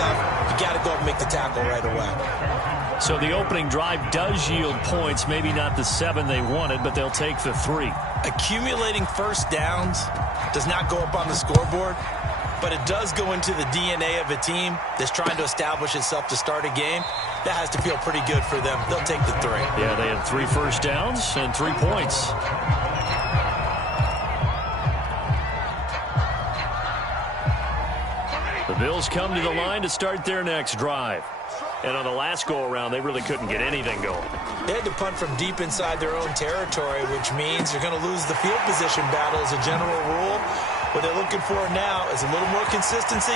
stuff, you got to go and make the tackle right away. So the opening drive does yield points, maybe not the 7 they wanted, but they'll take the 3. Accumulating first downs does not go up on the scoreboard, but it does go into the DNA of a team that's trying to establish itself to start a game. That has to feel pretty good for them. They'll take the 3. Yeah, they had 3 first downs and 3 points. The Bills come to the line to start their next drive. And on the last go-around, they really couldn't get anything going. They had to punt from deep inside their own territory, which means you're going to lose the field position battle as a general rule. What they're looking for now is a little more consistency.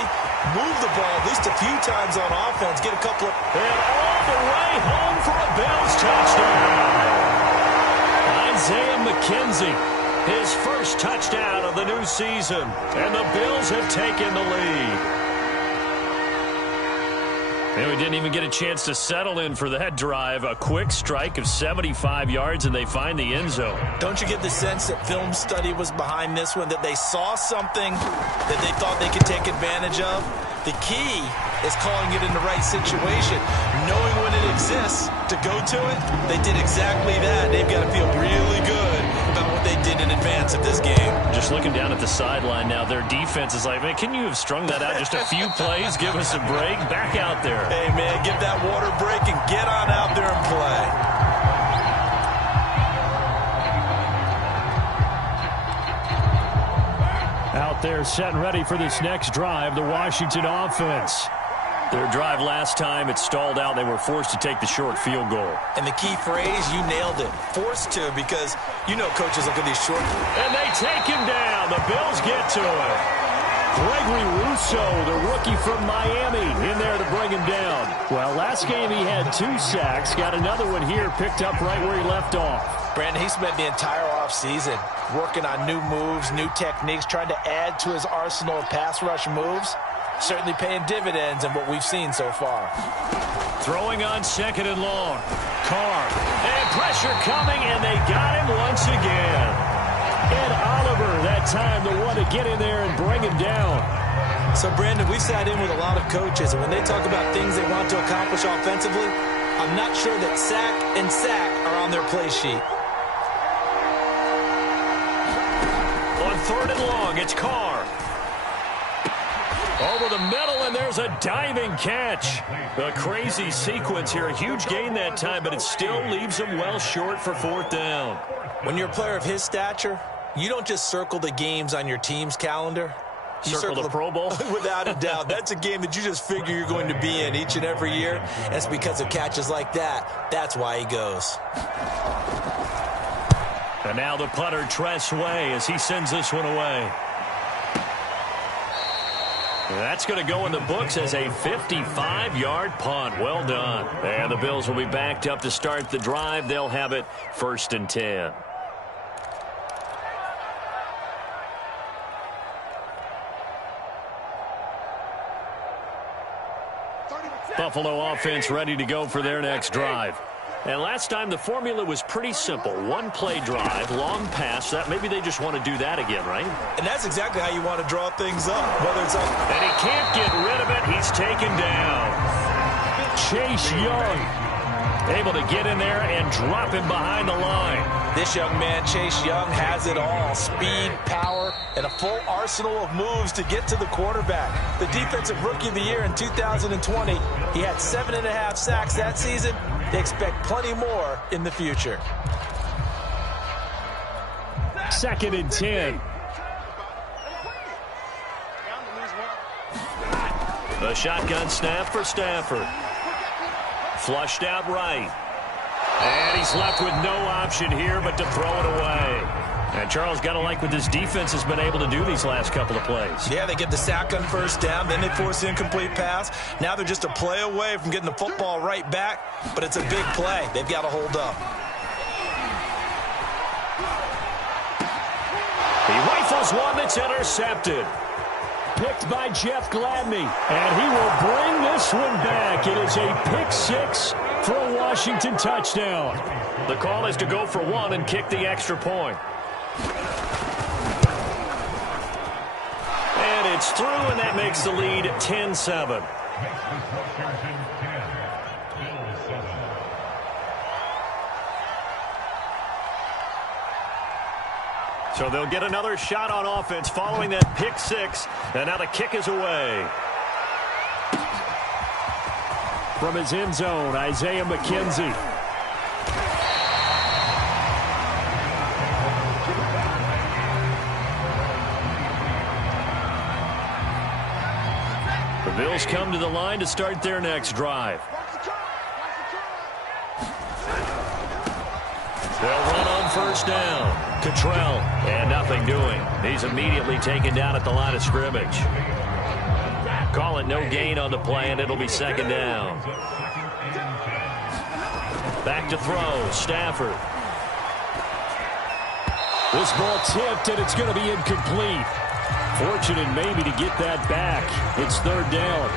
Move the ball at least a few times on offense. Get a couple of... And all the way home for a Bills touchdown. Isaiah McKenzie, his first touchdown of the new season. And the Bills have taken the lead. And we didn't even get a chance to settle in for that drive. A quick strike of 75 yards, and they find the end zone. Don't you get the sense that film study was behind this one, that they saw something that they thought they could take advantage of? The key is calling it in the right situation, knowing when it exists to go to it. They did exactly that. They've got to feel really good about what they did in advance of this game. Just looking down at the sideline now, their defense is like, man, can you have strung that out just a few plays? Give us a break. Back out there. Hey, man, give that water break and get on out there and play. Out there set and ready for this next drive, the Washington offense. Their drive last time, it stalled out. They were forced to take the short field goal. And the key phrase, you nailed it. Forced to, because you know coaches look at these short. And they take him down. The Bills get to it. Gregory Rousseau, the rookie from Miami, in there to bring him down. Well, last game he had 2 sacks. Got another one here, picked up right where he left off. Brandon, he spent the entire offseason working on new moves, new techniques, trying to add to his arsenal of pass rush moves. Certainly paying dividends in what we've seen so far. Throwing on 2nd and long. Carr. And pressure coming, and they got him once again. And Oliver, that time, the one to get in there and bring him down. So, Brandon, we've sat in with a lot of coaches, and when they talk about things they want to accomplish offensively, I'm not sure that sack and sack are on their play sheet. On 3rd and long, it's Carr. Over the middle, and there's a diving catch. A crazy sequence here. A huge gain that time, but it still leaves him well short for 4th down. When you're a player of his stature, you don't just circle the games on your team's calendar. You circle the Pro Bowl? Without a doubt. That's a game that you just figure you're going to be in each and every year. And it's because of catches like that. That's why he goes. And now the punter, Tress Way, as he sends this one away. That's going to go in the books as a 55-yard punt. Well done. And the Bills will be backed up to start the drive. They'll have it 1st and 10. Buffalo offense ready to go for their next drive. And last time the formula was pretty simple. 1-play drive, long pass. That maybe they just want to do that again, right? And that's exactly how you want to draw things up. Whether it's up. And he can't get rid of it. He's taken down. Chase Young able to get in there and drop him behind the line. This young man, Chase Young, has it all. Speed, power, and a full arsenal of moves to get to the quarterback. The Defensive Rookie of the Year in 2020. He had 7.5 sacks that season. They expect plenty more in the future. 2nd and 10. A shotgun snap for Stafford. Flushed out right. And he's left with no option here but to throw it away. And Charles, got to like what this defense has been able to do these last couple of plays. Yeah, they get the sack on 1st down, then they force the incomplete pass. Now they're just a play away from getting the football right back, but it's a big play. They've got to hold up. He rifles one that's intercepted. Picked by Jeff Gladney. And he will bring this one back. It is a pick 6 for a Washington touchdown. The call is to go for 1 and kick the extra point. And It's through, and that makes the lead 10-7. So they'll get another shot on offense following that pick six. And now the kick is away. From his end zone, Isaiah McKenzie. The Bills come to the line to start their next drive. They'll run on first down. Cottrell, and nothing doing. He's immediately taken down at the line of scrimmage. Call it no gain on the play, and it'll be second down. Back to throw, Stafford. This ball tipped, and it's going to be incomplete. Fortunate maybe to get that back. It's third down.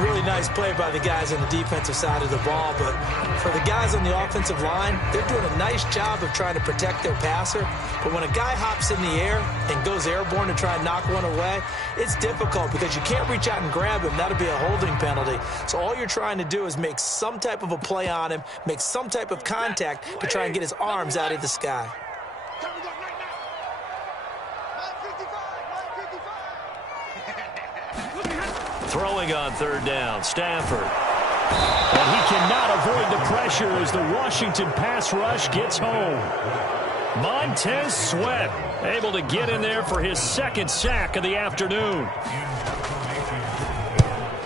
Really nice play by the guys on the defensive side of the ball, but for the guys on the offensive line, they're doing a nice job of trying to protect their passer. But when a guy hops in the air and goes airborne to try and knock one away, it's difficult because you can't reach out and grab him. That'll be a holding penalty. So all you're trying to do is make some type of a play on him, make some type of contact to try and get his arms out of the sky. Throwing on third down, Stafford. And he cannot avoid the pressure as the Washington pass rush gets home. Montez Sweat able to get in there for his second sack of the afternoon.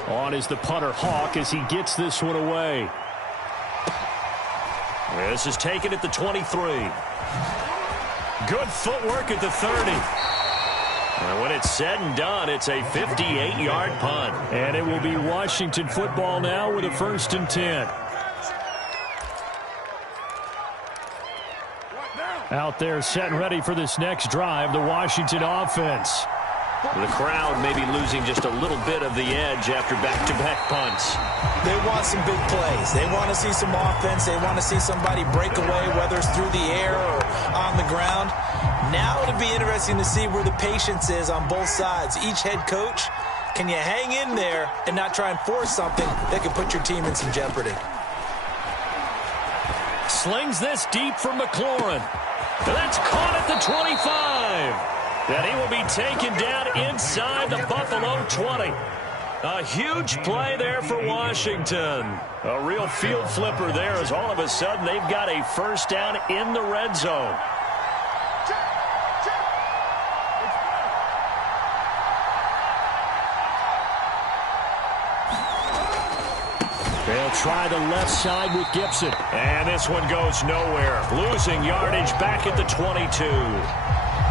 On is the punter Hawk as he gets this one away. This is taken at the 23. Good footwork at the 30. And when it's said and done, it's a 58-yard punt. And it will be Washington football now with a 1st and 10. Out there set and ready for this next drive, the Washington offense. The crowd may be losing just a little bit of the edge after back-to-back punts. They want some big plays. They want to see some offense. They want to see somebody break away, whether it's through the air or on the ground. Now it'll be interesting to see where the patience is on both sides. Each head coach, can you hang in there and not try and force something that could put your team in some jeopardy? Slings this deep for McLaurin. That's caught at the 25. And he will be taken down inside the Buffalo 20. A huge play there for Washington. A real field flipper there as all of a sudden they've got a first down in the red zone. They'll try the left side with Gibson. And this one goes nowhere. Losing yardage back at the 22.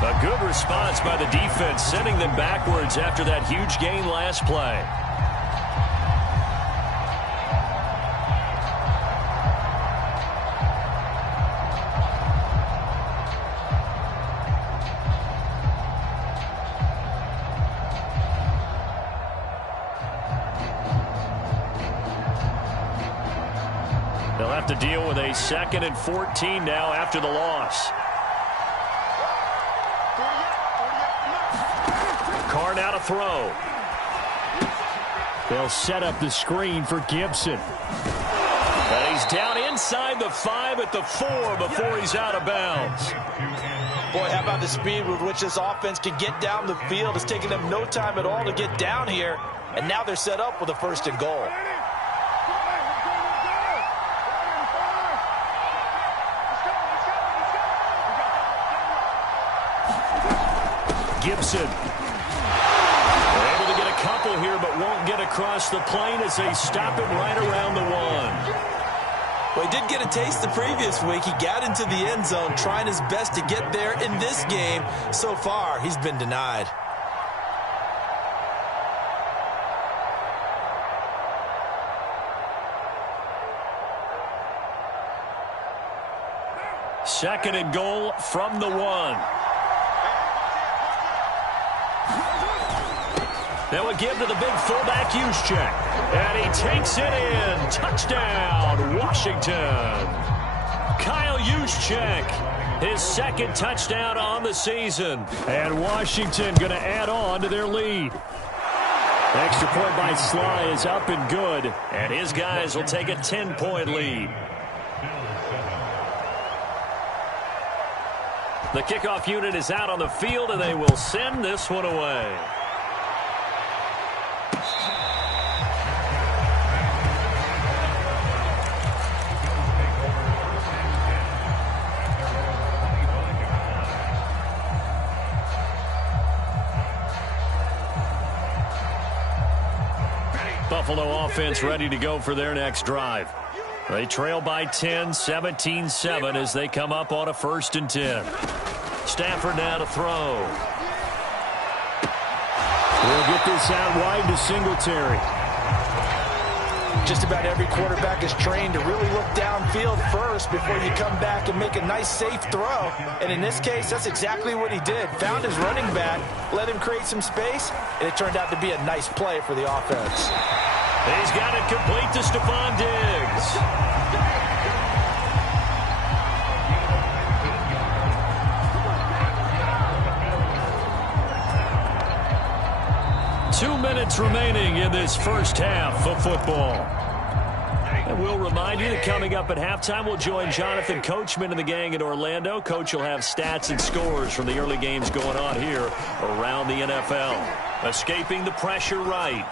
A good response by the defense, sending them backwards after that huge gain last play. They'll have to deal with a 2nd and 14 now after the loss. Carr now to throw. They'll set up the screen for Gibson. And he's down inside the 5 at the 4 before he's out of bounds. Boy, how about the speed with which this offense can get down the field? It's taken them no time at all to get down here. And now they're set up with a 1st and goal. Gibson. They're able to get a couple here, but won't get across the plane as they stop him right around the 1. Well, he did get a taste the previous week. He got into the end zone, trying his best to get there in this game. So far, he's been denied. Second and goal from the 1. That would give to the big fullback Juszczyk. And he takes it in. Touchdown, Washington. Kyle Juszczyk his second touchdown on the season. And Washington going to add on to their lead. Extra point by Sly is up and good. And his guys will take a 10-point lead. The kickoff unit is out on the field, and they will send this one away. Buffalo offense ready to go for their next drive. They trail by 10, 17-7 as they come up on a 1st and 10. Stafford now to throw. We'll get this out wide to Singletary. Just about every quarterback is trained to really look downfield first before you come back and make a nice, safe throw. And in this case, that's exactly what he did. Found his running back, let him create some space, and it turned out to be a nice play for the offense. He's got it complete to Stephon Diggs. 2 minutes remaining in this first half of football. And we'll remind you that coming up at halftime, we'll join Jonathan Coachman and the gang in Orlando. Coach will have stats and scores from the early games going on here around the NFL. Escaping the pressure right.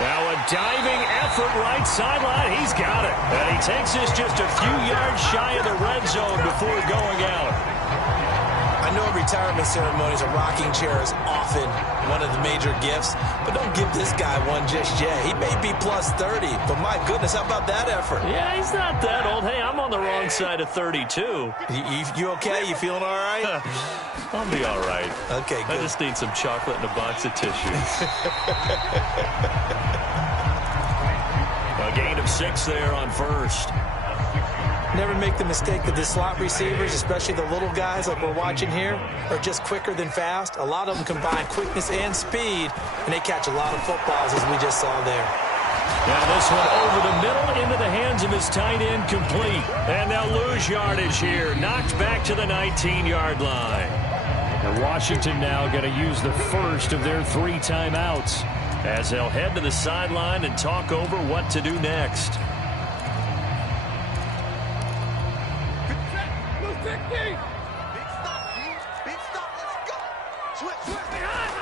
Now a diving effort right sideline. He's got it. And he takes this just a few yards shy of the red zone before going out. I know retirement ceremonies, a rocking chair is often one of the major gifts, but don't give this guy one just yet. He may be plus 30, but my goodness, how about that effort? Yeah, he's not that old. Hey, I'm on the wrong side of 32. You okay? You feeling all right? I'll be all right. Okay, good. I just need some chocolate and a box of tissues. A gain of 6 there on 1st. Never make the mistake that the slot receivers, especially the little guys like we're watching here, are just quicker than fast. A lot of them combine quickness and speed, and they catch a lot of footballs, as we just saw there. Now this one over the middle into the hands of his tight end, complete. And they'll lose yardage here. Knocked back to the 19-yard line. And Washington now going to use the first of their 3 timeouts as they'll head to the sideline and talk over what to do next.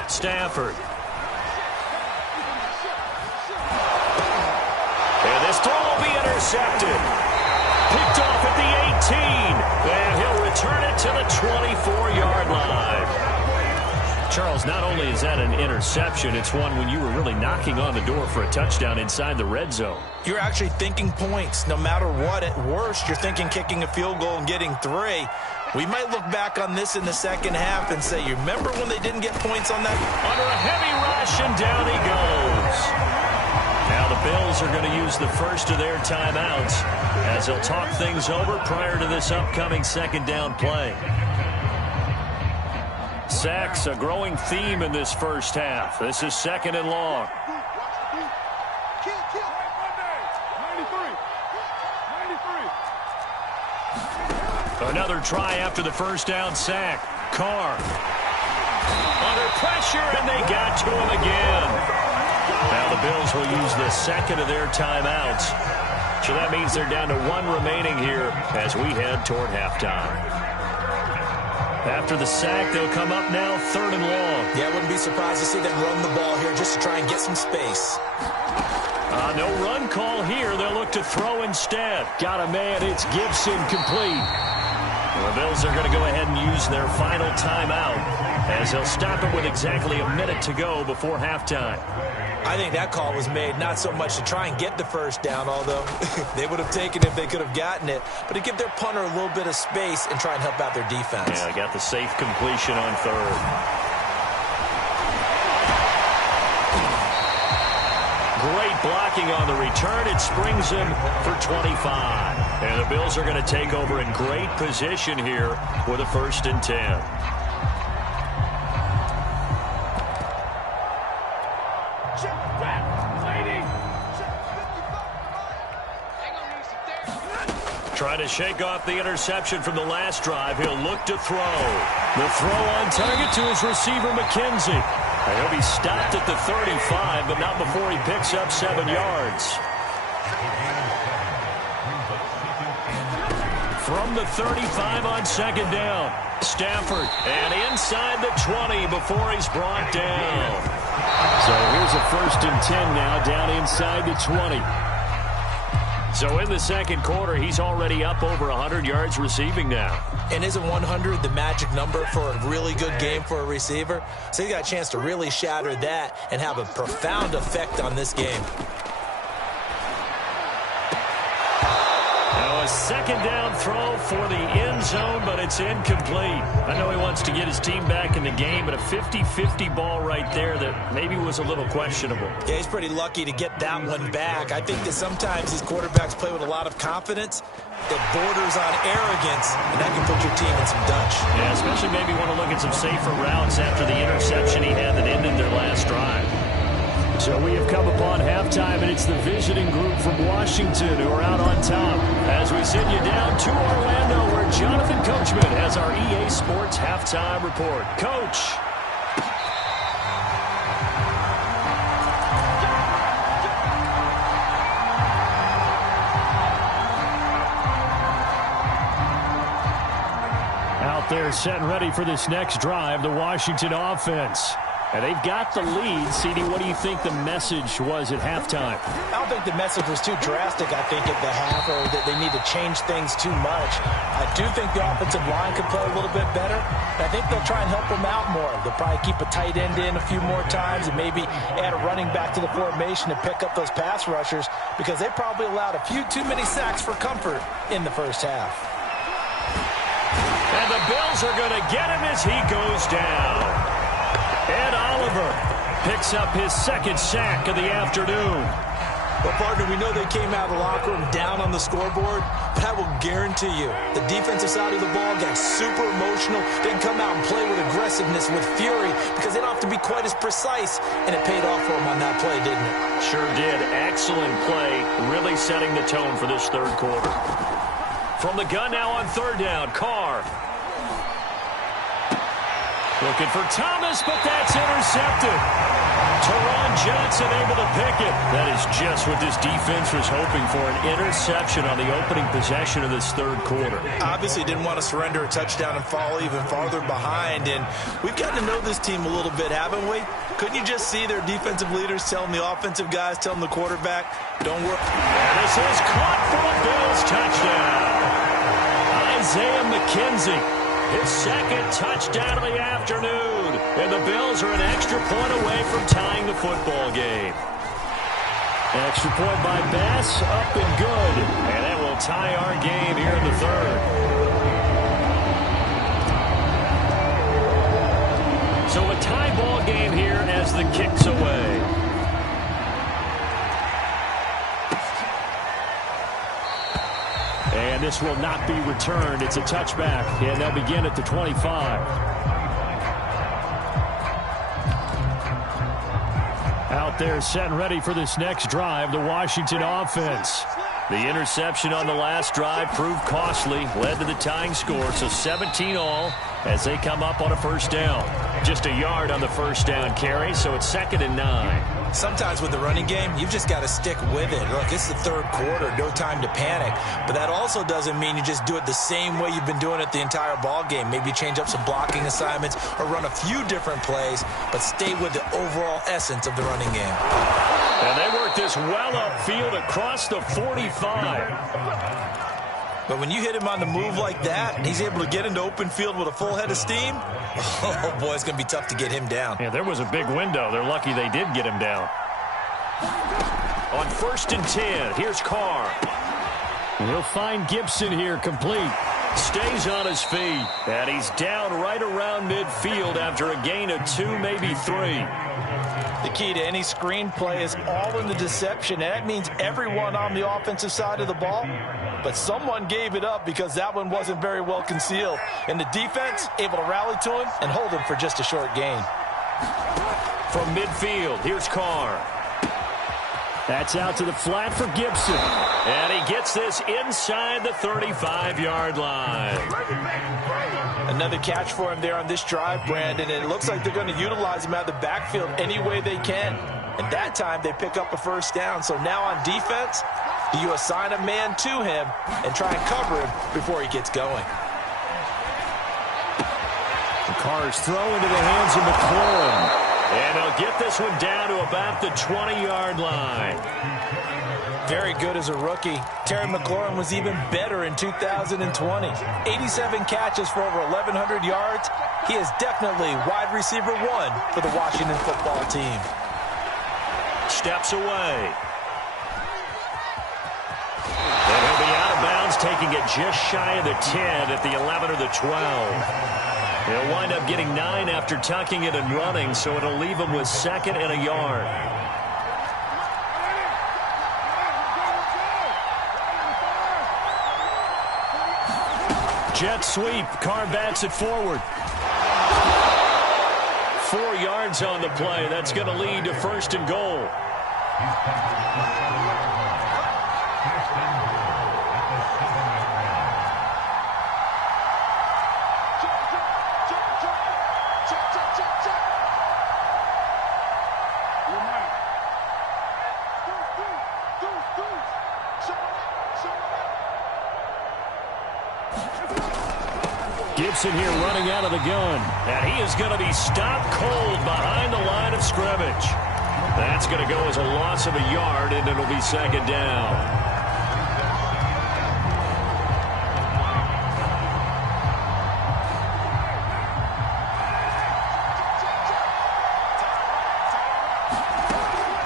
Stafford. And this throw will be intercepted. Picked off at the 18. And he'll return it to the 24-yard line. Charles, not only is that an interception, it's one when you were really knocking on the door for a touchdown inside the red zone. You're actually thinking points. No matter what, at worst, you're thinking kicking a field goal and getting 3. We might look back on this in the second half and say, you remember when they didn't get points on that? Under a heavy rush, and down he goes. Now the Bills are going to use the first of their timeouts as they'll talk things over prior to this upcoming second down play. Sacks, a growing theme in this first half. This is 2nd and long. Another try after the first down sack. Carr. Under pressure, and they got to him again. Now the Bills will use the second of their timeouts. So that means they're down to 1 remaining here as we head toward halftime. After the sack, they'll come up now 3rd and long. Yeah, I wouldn't be surprised to see them run the ball here just to try and get some space. No run call here. They'll look to throw instead. Got a man. It's Gibson, complete. The Bills are going to go ahead and use their final timeout as they'll stop it with exactly a minute to go before halftime. I think that call was made not so much to try and get the first down, although they would have taken it if they could have gotten it, but to give their punter a little bit of space and try and help out their defense. Yeah, they got the safe completion on 3rd. Great blocking on the return. It springs him for 25. And the Bills are going to take over in great position here with a 1st and 10. Trying to shake off the interception from the last drive. He'll look to throw. The throw on target to his receiver, McKenzie. He'll be stopped at the 35, but not before he picks up 7 yards. From the 35 on second down, Stafford, and inside the 20 before he's brought down. So here's a 1st and 10 now, down inside the 20. So in the second quarter, he's already up over 100 yards receiving now. And isn't 100 the magic number for a really good game for a receiver? So he got a chance to really shatter that and have a profound effect on this game. Now a second down throw for the end zone, but it's incomplete. I know he wants to get his team back in the game, but a 50-50 ball right there that maybe was a little questionable. Yeah, he's pretty lucky to get that one back. I think that sometimes these quarterbacks play with a lot of confidence that borders on arrogance, and that can put your team in some Dutch. Yeah, especially maybe want to look at some safer routes after the interception he had that ended their last drive. So we have come upon halftime, and it's the visiting group from Washington who are out on top. As we send you down to Orlando, where Jonathan Coachman has our EA Sports halftime report. Coach. Out there set and ready for this next drive, the Washington offense. And they've got the lead. CD, what do you think the message was at halftime? I don't think the message was too drastic, I think, at the half, or that they need to change things too much. I do think the offensive line could play a little bit better. I think they'll try and help them out more. They'll probably keep a tight end in a few more times and maybe add a running back to the formation to pick up those pass rushers, because they probably allowed a few too many sacks for comfort in the first half. And the Bills are going to get him as he goes down. Ed Oliver picks up his second sack of the afternoon. Well, partner, we know they came out of the locker room down on the scoreboard, but I will guarantee you the defensive side of the ball got super emotional. They can come out and play with aggressiveness, with fury, because they don't have to be quite as precise, and it paid off for them on that play, didn't it? Sure did. Excellent play, really setting the tone for this third quarter. From the gun now on third down, Carr. Looking for Thomas, but that's intercepted. Teron Johnson able to pick it. That is just what this defense was hoping for, an interception on the opening possession of this third quarter. Obviously didn't want to surrender a touchdown and fall even farther behind, and we've gotten to know this team a little bit, haven't we? Couldn't you just see their defensive leaders telling the offensive guys, telling the quarterback, don't worry. And this is caught for a Bills touchdown. Isaiah McKenzie. His second touchdown of the afternoon. And the Bills are an extra point away from tying the football game. Extra point by Bass, up and good. And that will tie our game here in the third. So a tie ball game here as the kick's away. And this will not be returned. It's a touchback, and they'll begin at the 25. Out there set and ready for this next drive, the Washington offense. The interception on the last drive proved costly, led to the tying score, so 17 all as they come up on a first down. Just a yard on the first down carry, so it's 2nd and 9. Sometimes with the running game, you've just got to stick with it. Look, it's the third quarter, no time to panic. But that also doesn't mean you just do it the same way you've been doing it the entire ball game. Maybe change up some blocking assignments or run a few different plays, but stay with the overall essence of the running game. And they work this well upfield across the 45. But when you hit him on the move like that, and he's able to get into open field with a full head of steam, oh, boy, it's going to be tough to get him down. Yeah, there was a big window. They're lucky they did get him down. On 1st and 10, here's Carr. He'll find Gibson here, complete. Stays on his feet, and he's down right around midfield after a gain of 2, maybe 3. The key to any screen play is all in the deception, and that means everyone on the offensive side of the ball. But someone gave it up because that one wasn't very well concealed. And the defense able to rally to him and hold him for just a short gain. From midfield, here's Carr. That's out to the flat for Gibson. And he gets this inside the 35-yard line. Another catch for him there on this drive, Brandon, and it looks like they're going to utilize him out of the backfield any way they can. And that time, they pick up a first down. So now on defense, do you assign a man to him and try and cover him before he gets going? The Carrs throw into the hands of McLaurin. And he'll get this one down to about the 20-yard line. Very good as a rookie. Terry McLaurin was even better in 2020. 87 catches for over 1,100 yards. He is definitely wide receiver 1 for the Washington football team. Steps away. And he'll be out of bounds, taking it just shy of the 10 at the 11 or the 12. He'll wind up getting 9 after tucking it and running, so it'll leave him with 2nd and a yard. Jet sweep. Carr bats it forward. 4 yards on the play. That's going to lead to 1st and goal. Gibson here running out of the gun. And he is going to be stopped cold behind the line of scrimmage. That's going to go as a loss of a yard, and it'll be 2nd down.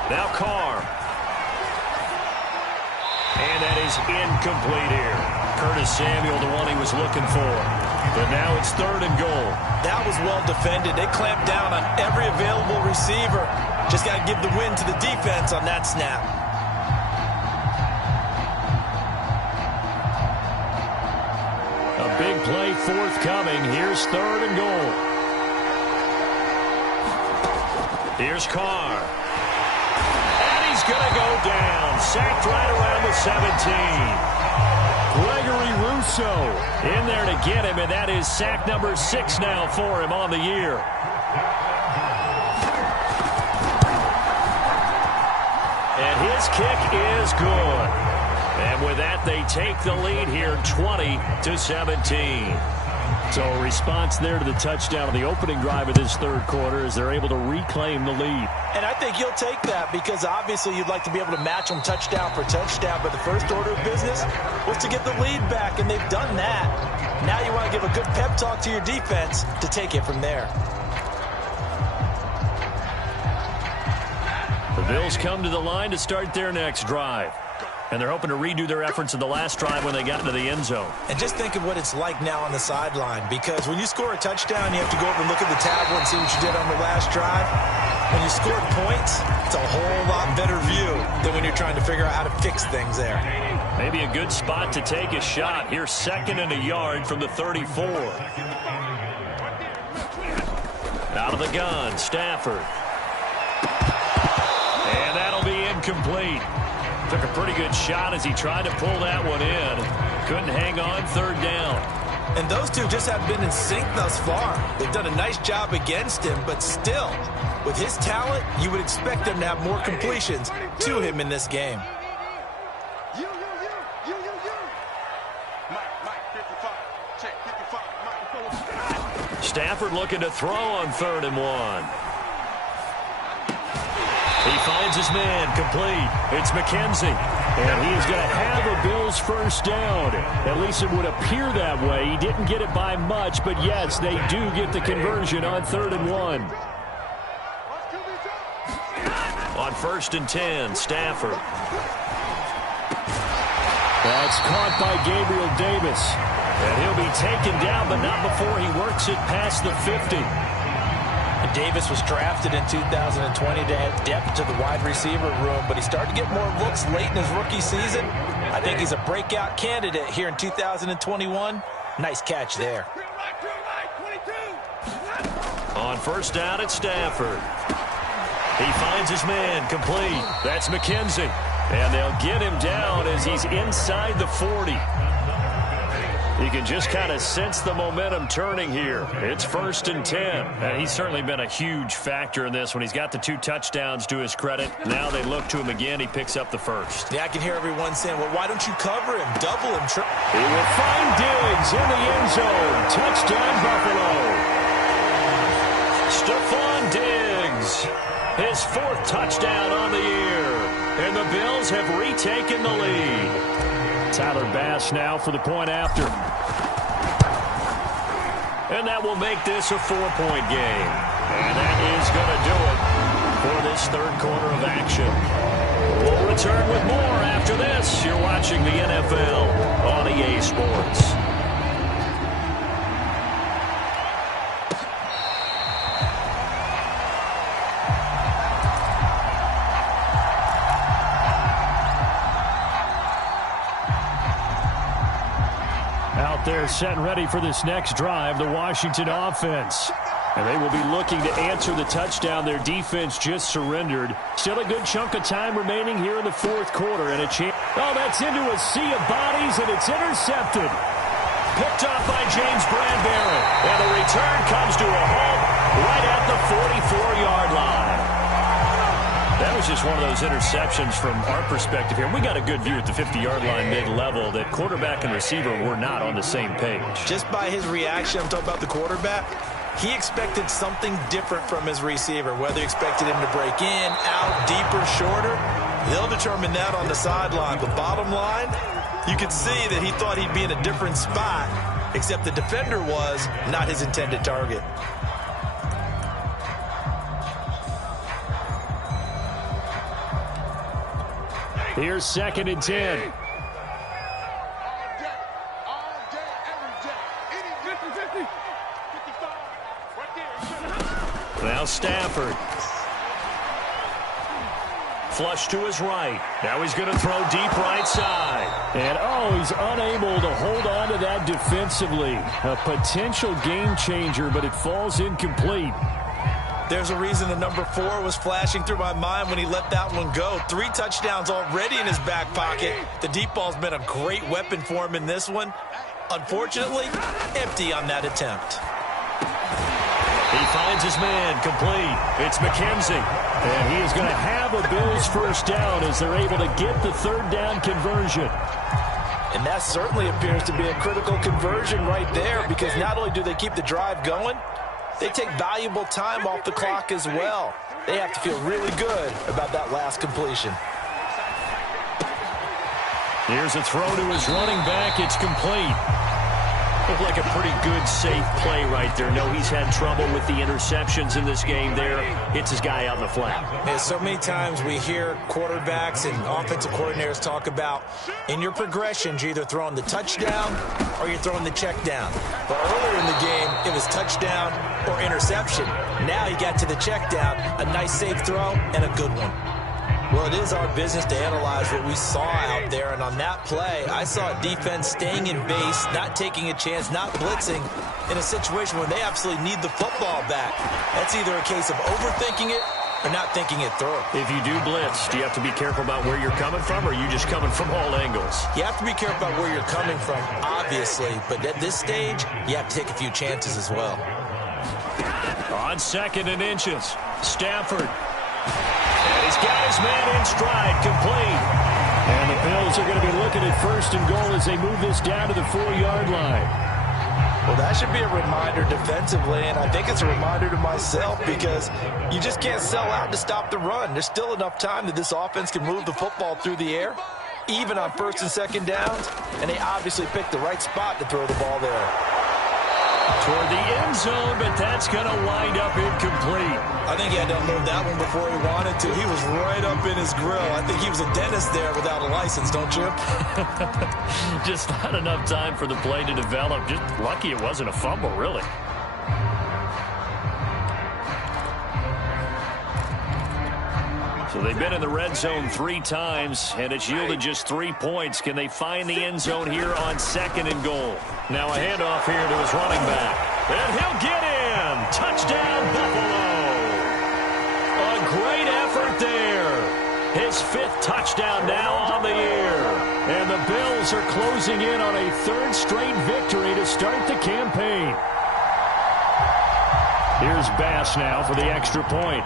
Now Carr. And that is incomplete here. Curtis Samuel, the one he was looking for. But now it's 3rd and goal. That was well defended. They clamped down on every available receiver. Just got to give the win to the defense on that snap. A big play forthcoming. Here's 3rd and goal. Here's Carr. And he's going to go down. Sacked right around the 17. Gregory Rousseau in there to get him, and that is sack number 6 now for him on the year. And his kick is good. And with that, they take the lead here 20-17. So a response there to the touchdown of the opening drive of this 3rd quarter as they're able to reclaim the lead. And I think you'll take that because obviously you'd like to be able to match them touchdown for touchdown, but the first order of business was to get the lead back, and they've done that. Now you want to give a good pep talk to your defense to take it from there. The Bills come to the line to start their next drive. And they're hoping to redo their efforts in the last drive when they got into the end zone. And just think of what it's like now on the sideline, because when you score a touchdown, you have to go over and look at the tablet and see what you did on the last drive. When you score points, it's a whole lot better view than when you're trying to figure out how to fix things there. Maybe a good spot to take a shot. Here's 2nd and a yard from the 34. Out of the gun, Stafford. And that'll be incomplete. Took a pretty good shot as he tried to pull that one in. Couldn't hang on, 3rd down. And those two just have been in sync thus far. They've done a nice job against him, but still, with his talent, you would expect them to have more completions to him in this game. Stafford looking to throw on 3rd and 1. He finds his man, complete. It's McKenzie. And he is going to have a Bills first down. At least it would appear that way. He didn't get it by much, but yes, they do get the conversion on 3rd and 1. On 1st and 10, Stafford. That's caught by Gabriel Davis. And he'll be taken down, but not before he works it past the 50. Davis was drafted in 2020 to add depth to the wide receiver room, but he started to get more looks late in his rookie season. I think he's a breakout candidate here in 2021. Nice catch there. On 1st down, it's Stafford. He finds his man, complete. That's McKenzie. And they'll get him down as he's inside the 40. You can just kind of sense the momentum turning here. It's 1st and 10. And he's certainly been a huge factor in this when he's got the 2 touchdowns to his credit. Now they look to him again. He picks up the first. Yeah, I can hear everyone saying, well, why don't you cover him, double him? He will find Diggs in the end zone. Touchdown, Buffalo. Stephon Diggs, his 4th touchdown on the year. And the Bills have retaken the lead. Tyler Bass now for the point after. And that will make this a 4-point game. And that is going to do it for this 3rd quarter of action. We'll return with more after this. You're watching the NFL on EA Sports. They're set and ready for this next drive, the Washington offense. And they will be looking to answer the touchdown their defense just surrendered. Still a good chunk of time remaining here in the 4th quarter. And a chance. Oh, that's into a sea of bodies, and it's intercepted. Picked off by James Bradbury. And the return comes to a halt right at the 44-yard line. That was just one of those interceptions from our perspective here. We got a good view at the 50-yard line mid-level that quarterback and receiver were not on the same page. Just by his reaction, I'm talking about the quarterback, he expected something different from his receiver, whether he expected him to break in, out, deeper, shorter. They'll determine that on the sideline. But bottom line, you could see that he thought he'd be in a different spot, except the defender was not his intended target. Here's 2nd and 10. Now Stafford. Flush to his right. Now he's going to throw deep right side. And, he's unable to hold on to that defensively. A potential game changer, but it falls incomplete. There's a reason the number 4 was flashing through my mind when he let that one go. 3 touchdowns already in his back pocket. The deep ball's been a great weapon for him in this one. Unfortunately, empty on that attempt. He finds his man, complete. It's McKenzie. And he is going to have a Bills first down as they're able to get the 3rd down conversion. And that certainly appears to be a critical conversion right there, because not only do they keep the drive going, they take valuable time off the clock as well. They have to feel really good about that last completion. Here's a throw to his running back. It's complete. Looked like a pretty good, safe play right there. No, he's had trouble with the interceptions in this game there. Hits his guy out in the flat. Yeah, so many times we hear quarterbacks and offensive coordinators talk about in your progressions, you're either throwing the touchdown or you're throwing the check down. But earlier in the game, it was touchdown or interception. Now he got to the check down, a nice safe throw, and a good one. Well, it is our business to analyze what we saw out there, and on that play, I saw a defense staying in base, not taking a chance, not blitzing, in a situation where they absolutely need the football back. That's either a case of overthinking it or not thinking it through. If you do blitz, do you have to be careful about where you're coming from, or are you just coming from all angles? You have to be careful about where you're coming from, obviously, but at this stage, you have to take a few chances as well. On 2nd and inches, Stafford. And he's got his man in stride, complete. And the Bills are going to be looking at 1st and goal as they move this down to the 4-yard line. Well, that should be a reminder defensively, and I think it's a reminder to myself, because you just can't sell out to stop the run. There's still enough time that this offense can move the football through the air, even on 1st and 2nd downs, and they obviously picked the right spot to throw the ball there. Toward the end zone, but that's going to wind up incomplete. I think he had to unload that one before he wanted to. He was right up in his grill. I think he was a dentist there without a license, don't you? Just not enough time for the play to develop. Just lucky it wasn't a fumble, really. So they've been in the red zone 3 times, and it's yielded just 3 points. Can they find the end zone here on 2nd and goal? Now a handoff here to his running back. And he'll get in. Touchdown, Buffalo. A great there. His 5th touchdown now on the year. And the Bills are closing in on a 3rd straight victory to start the campaign. Here's Bass now for the extra point.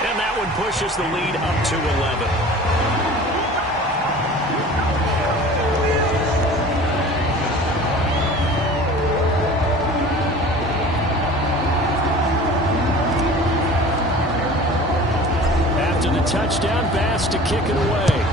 And that one pushes the lead up to 11. After the touchdown, Bass to kick it away.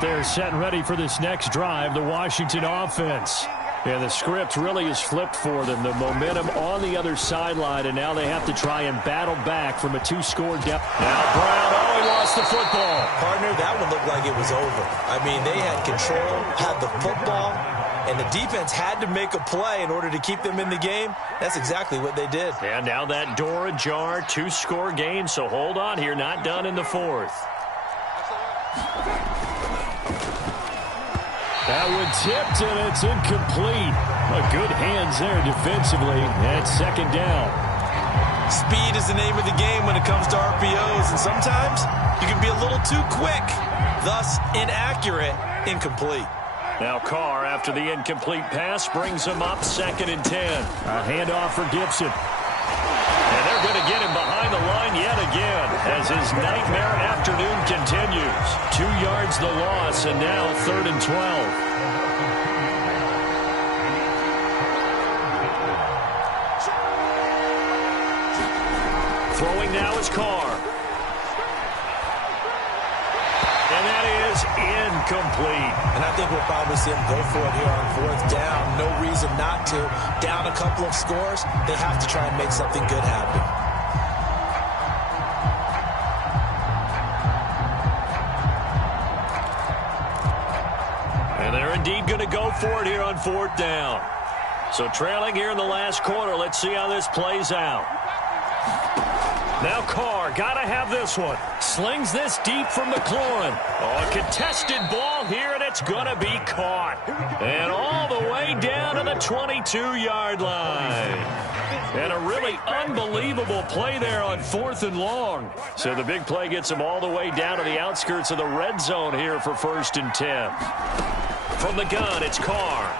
They're set and ready for this next drive, the Washington offense. And the script really is flipped for them. The momentum on the other sideline, and now they have to try and battle back from a 2-score deficit. Now Brown, he lost the football. Partner, that one looked like it was over. I mean, they had control, had the football, and the defense had to make a play in order to keep them in the game. That's exactly what they did. And now that door ajar, 2-score game, so hold on here, not done in the 4th. That one tipped, and it's incomplete. Good hands there defensively. And 2nd down. Speed is the name of the game when it comes to RPOs, and sometimes you can be a little too quick, thus inaccurate, incomplete. Now Carr, after the incomplete pass, brings him up 2nd and 10. A handoff for Gibson. And they're going to get him behind the line yet again as his nightmare afternoon continues. 2 yards the loss, and now 3rd and 12. Throwing now is Carr. And that is incomplete. And I think we'll probably see him go for it here on 4th down. No reason not to. Down a couple of scores, they have to try and make something good happen. And they're indeed going to go for it here on 4th down. So trailing here in the last quarter, let's see how this plays out. Now Carr, got to have this one. Slings this deep from McLaurin. Oh, a contested ball here, and it's going to be caught. And all the way down to the 22-yard line. And a really unbelievable play there on 4th and long. So the big play gets him all the way down to the outskirts of the red zone here for 1st and 10. From the gun, it's Carr.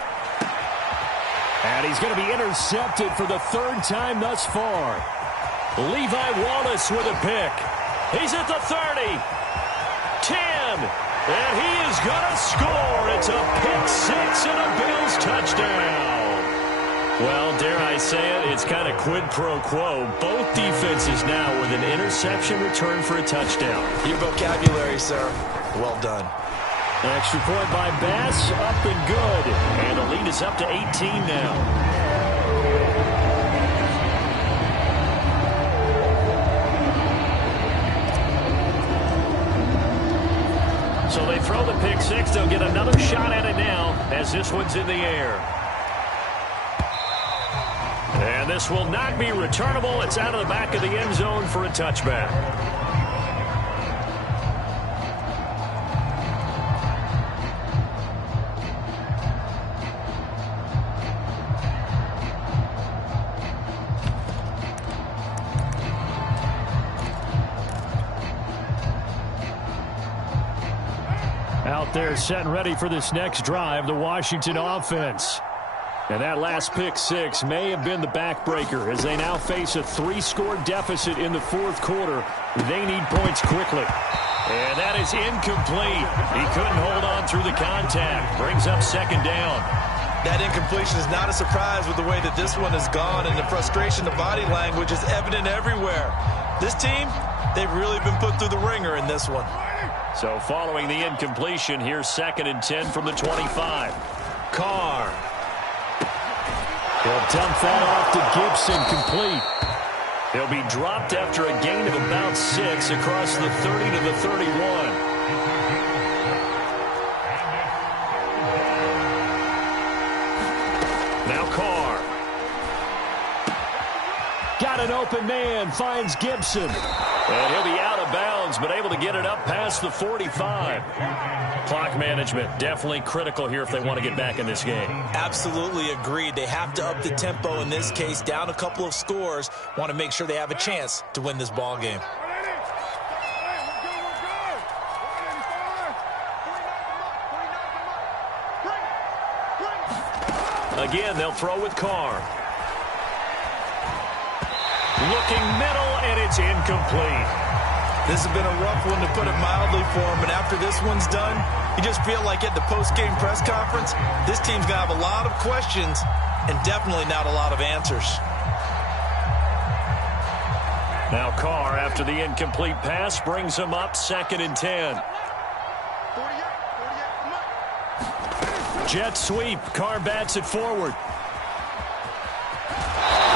And he's going to be intercepted for the 3rd time thus far. Levi Wallace with a pick. He's at the 30. 10. And he is going to score. It's a pick 6 and a Bills touchdown. Well, dare I say it, it's kind of quid pro quo. Both defenses now with an interception return for a touchdown. Your vocabulary, sir. Well done. Extra point by Bass, up and good. And the lead is up to 18 now. So they throw the pick 6. They'll get another shot at it now as this one's in the air. And this will not be returnable. It's out of the back of the end zone for a touchback. Out there set and ready for this next drive, the Washington offense. And that last pick 6 may have been the backbreaker as they now face a 3-score deficit in the 4th quarter. They need points quickly. And that is incomplete. He couldn't hold on through the contact. Brings up 2nd down. That incompletion is not a surprise with the way that this one has gone, and the frustration, the body language is evident everywhere. This team, they've really been put through the ringer in this one. So following the incompletion, here's 2nd and 10 from the 25. Carr. He'll dump that off to Gibson, complete. He'll be dropped after a gain of about 6 across the 30 to the 31. Now Carr. Got an open man, finds Gibson. And he'll be out of bounds, but able to get it up past the 45. Clock management, definitely critical here if they want to get back in this game. Absolutely agreed. They have to up the tempo in this case, down a couple of scores. Want to make sure they have a chance to win this ball game. Again, they'll throw with Carr. Looking middle, and it's incomplete. This has been a rough one, to put it mildly, for him. And after this one's done, you just feel like at the post-game press conference, this team's going to have a lot of questions and definitely not a lot of answers. Now Carr, after the incomplete pass, brings him up 2nd and 10. Jet sweep. Carr bats it forward.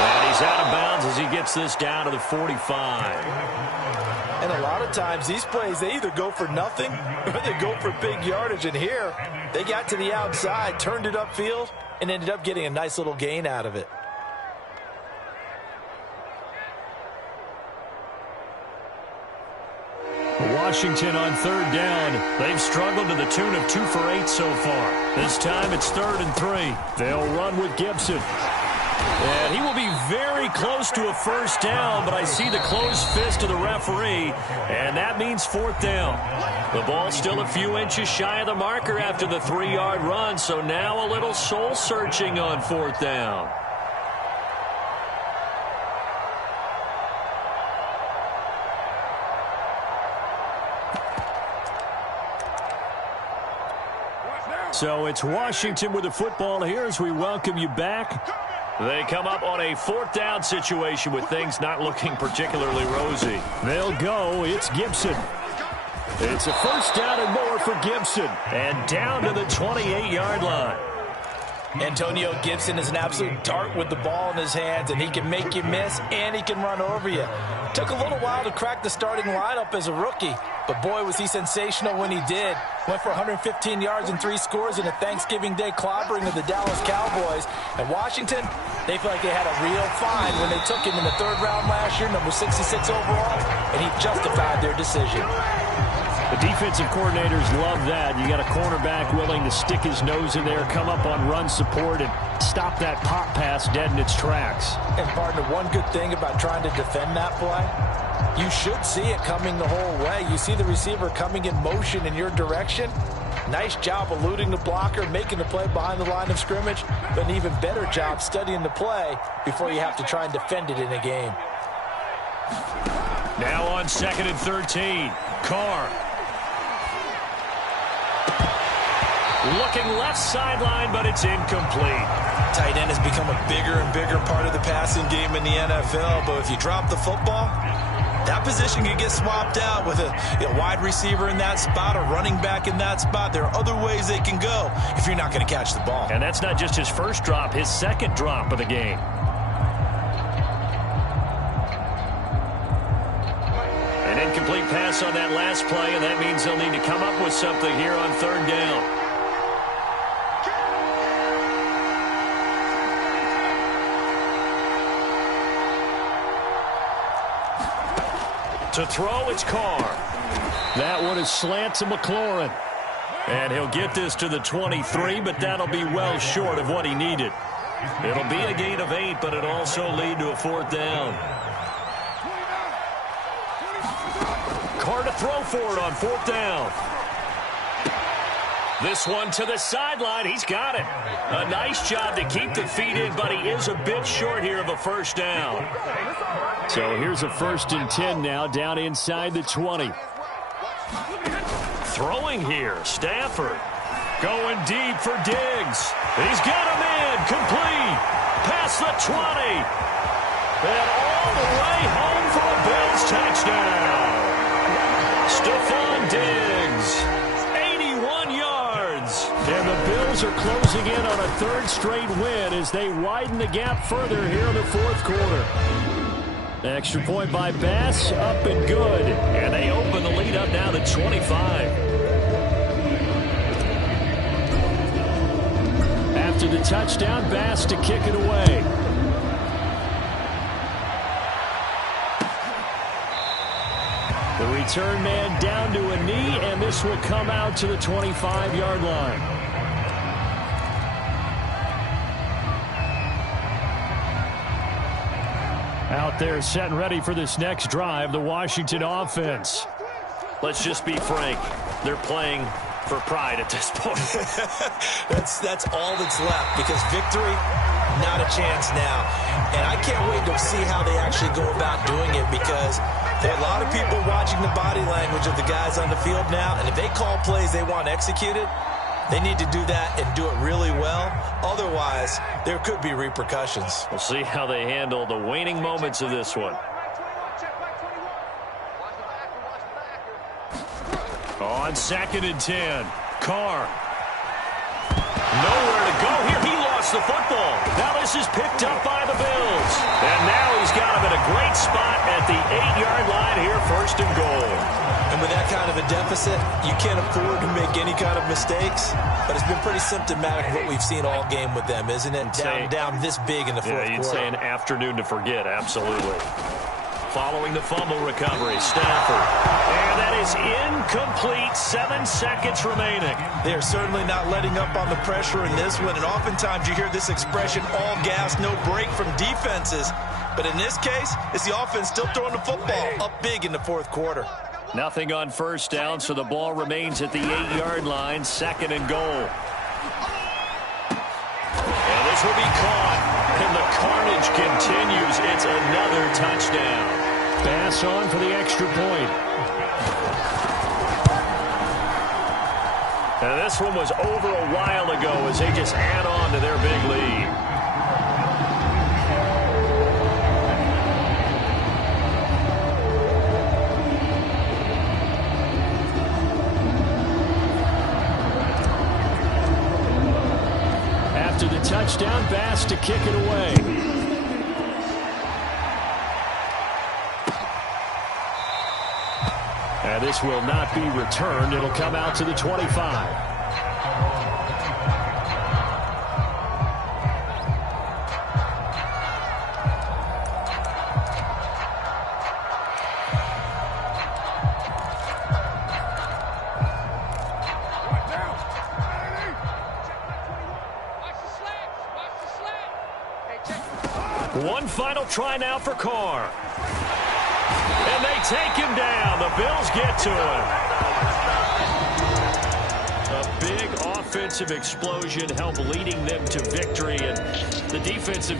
And he's out of bounds as he gets this down to the 45. And a lot of times, these plays, they either go for nothing or they go for big yardage. And here, they got to the outside, turned it upfield, and ended up getting a nice little gain out of it. Washington on 3rd down. They've struggled to the tune of 2 for 8 so far. This time it's 3rd and 3. They'll run with Gibson. And he will be very close to a first down, but I see the closed fist of the referee, and that means 4th down. The ball's still a few inches shy of the marker after the 3-yard run, so now a little soul-searching on 4th down. So it's Washington with the football here as we welcome you back. They come up on a 4th down situation with things not looking particularly rosy. They'll go. It's Gibson. It's a first down and more for Gibson. And down to the 28-yard line. Antonio Gibson is an absolute dart with the ball in his hands, and he can make you miss, and he can run over you. Took a little while to crack the starting lineup as a rookie, but boy, was he sensational when he did. Went for 115 yards and 3 scores in a Thanksgiving Day clobbering of the Dallas Cowboys. And Washington, they feel like they had a real find when they took him in the 3rd round last year, number 66 overall, and he justified their decision. The defensive coordinators love that. You got a cornerback willing to stick his nose in there, come up on run support, and stop that pop pass dead in its tracks. And, partner, one good thing about trying to defend that play, you should see it coming the whole way. You see the receiver coming in motion in your direction. Nice job eluding the blocker, making the play behind the line of scrimmage, but an even better job studying the play before you have to try and defend it in a game. Now on 2nd and 13, Carr. Looking left sideline, but it's incomplete. Tight end has become a bigger and bigger part of the passing game in the NFL, but if you drop the football, that position can get swapped out with a wide receiver in that spot, a running back in that spot. There are other ways they can go if you're not going to catch the ball. And that's not just his first drop, his 2nd drop of the game. An incomplete pass on that last play, and that means they'll need to come up with something here on 3rd down. To throw, it's Carr. That one is slant to McLaurin. And he'll get this to the 23, but that'll be well short of what he needed. It'll be a gain of 8, but it'll also lead to a 4th down. Carr to throw for it on 4th down. This one to the sideline. He's got it. A nice job to keep the feet in, but he is a bit short here of a first down. So here's a 1st and 10 now, down inside the 20. Throwing here, Stafford. Going deep for Diggs. He's got him in, complete. Past the 20. And all the way home for a Bills touchdown. Stephon Diggs, 81 yards. And the Bills are closing in on a 3rd straight win as they widen the gap further here in the 4th quarter. Extra point by Bass, up and good. And they open the lead up now to 25. After the touchdown, Bass to kick it away. The return man down to a knee, and this will come out to the 25-yard line. Out there set and ready for this next drive, the Washington offense. Let's just be frank. They're playing for pride at this point. That's all that's left, because victory, not a chance now. And I can't wait to see how they actually go about doing it, because there are a lot of people watching the body language of the guys on the field now, and if they call plays they want executed, they need to do that and do it really well. Otherwise, there could be repercussions. We'll see how they handle the waning moments of this one. On 2nd and 10, Carr. Nowhere to go here. He lost the football. Now this is picked up by the Bills. And now he's got him in a great spot at the 8-yard line here, 1st and goal. And with that kind of a deficit, you can't afford to make any kind of mistakes. But it's been pretty symptomatic of what we've seen all game with them, isn't it? Down this big in the fourth quarter. Yeah, you'd say an afternoon to forget, absolutely. Following the fumble recovery, Stafford. And that is incomplete. 7 seconds remaining. They are certainly not letting up on the pressure in this one. And oftentimes you hear this expression, all gas, no break from defenses. But in this case, it's the offense still throwing the football up big in the fourth quarter. Nothing on 1st down, so the ball remains at the 8-yard line. 2nd and goal. And this will be caught. And the carnage continues. It's another touchdown. Pass on for the extra point. And this one was over a while ago as they just add on to their big lead. After the touchdown, Bass to kick it away. And this will not be returned. It'll come out to the 25. One final try now for Carr. And they take him down. The Bills get to him. A big offensive explosion helped leading them to victory. And the defensive